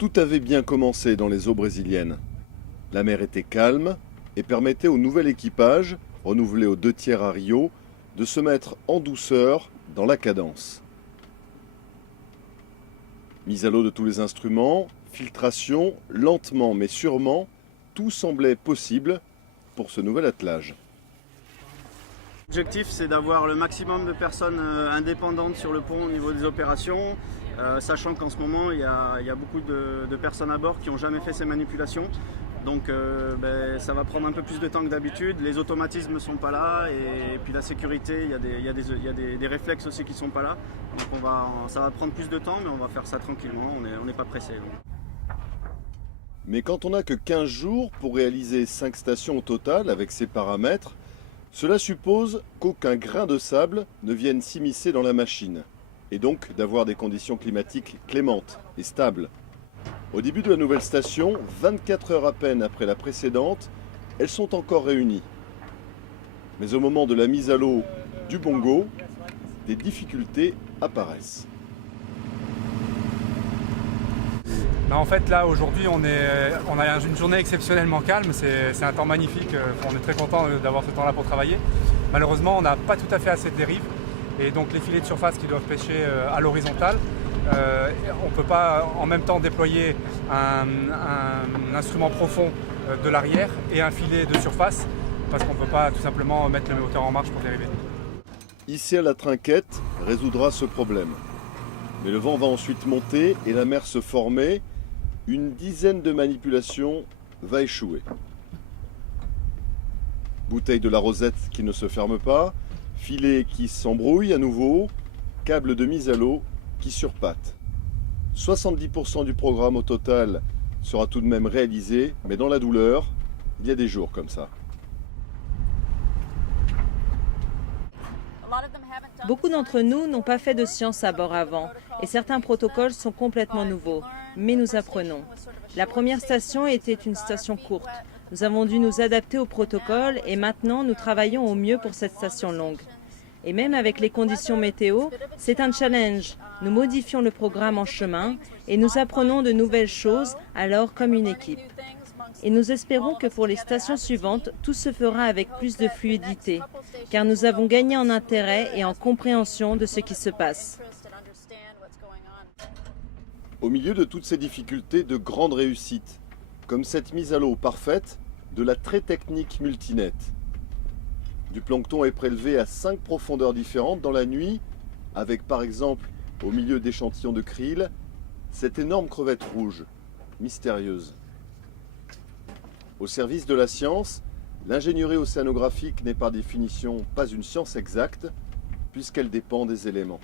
Tout avait bien commencé dans les eaux brésiliennes. La mer était calme et permettait au nouvel équipage, renouvelé aux 2/3 à Rio, de se mettre en douceur dans la cadence. Mise à l'eau de tous les instruments, filtration, lentement mais sûrement, tout semblait possible pour ce nouvel attelage. L'objectif, c'est d'avoir le maximum de personnes indépendantes sur le pont au niveau des opérations, sachant qu'en ce moment, il y a beaucoup de personnes à bord qui n'ont jamais fait ces manipulations. Donc ça va prendre un peu plus de temps que d'habitude, les automatismes ne sont pas là et puis la sécurité, il y a des réflexes aussi qui ne sont pas là. Donc ça va prendre plus de temps, mais on va faire ça tranquillement, on n'est pas pressé. Mais quand on n'a que 15 jours pour réaliser 5 stations au total avec ces paramètres, cela suppose qu'aucun grain de sable ne vienne s'immiscer dans la machine, et donc d'avoir des conditions climatiques clémentes et stables. Au début de la nouvelle station, 24 heures à peine après la précédente, elles sont encore réunies. Mais au moment de la mise à l'eau du bongo, des difficultés apparaissent. En fait, là, aujourd'hui, on a une journée exceptionnellement calme. C'est un temps magnifique. On est très content d'avoir ce temps-là pour travailler. Malheureusement, on n'a pas tout à fait assez de dérive. Et donc, les filets de surface qui doivent pêcher à l'horizontale, on ne peut pas en même temps déployer un instrument profond de l'arrière et un filet de surface parce qu'on ne peut pas tout simplement mettre le moteur en marche pour dériver. Ici à la trinquette résoudra ce problème. Mais le vent va ensuite monter et la mer se former. Une dizaine de manipulations va échouer. Bouteille de la rosette qui ne se ferme pas, filet qui s'embrouille à nouveau, câble de mise à l'eau qui surpatte. 70% du programme au total sera tout de même réalisé, mais dans la douleur, il y a des jours comme ça. Beaucoup d'entre nous n'ont pas fait de science à bord avant et certains protocoles sont complètement nouveaux, mais nous apprenons. La première station était une station courte. Nous avons dû nous adapter au protocole et maintenant nous travaillons au mieux pour cette station longue. Et même avec les conditions météo, c'est un challenge. Nous modifions le programme en chemin et nous apprenons de nouvelles choses alors comme une équipe. Et nous espérons que pour les stations suivantes, tout se fera avec plus de fluidité, car nous avons gagné en intérêt et en compréhension de ce qui se passe. Au milieu de toutes ces difficultés, de grandes réussites, comme cette mise à l'eau parfaite de la très technique Multinet. Du plancton est prélevé à 5 profondeurs différentes dans la nuit, avec par exemple, au milieu d'échantillons de krill, cette énorme crevette rouge, mystérieuse. Au service de la science, l'ingénierie océanographique n'est par définition pas une science exacte, puisqu'elle dépend des éléments.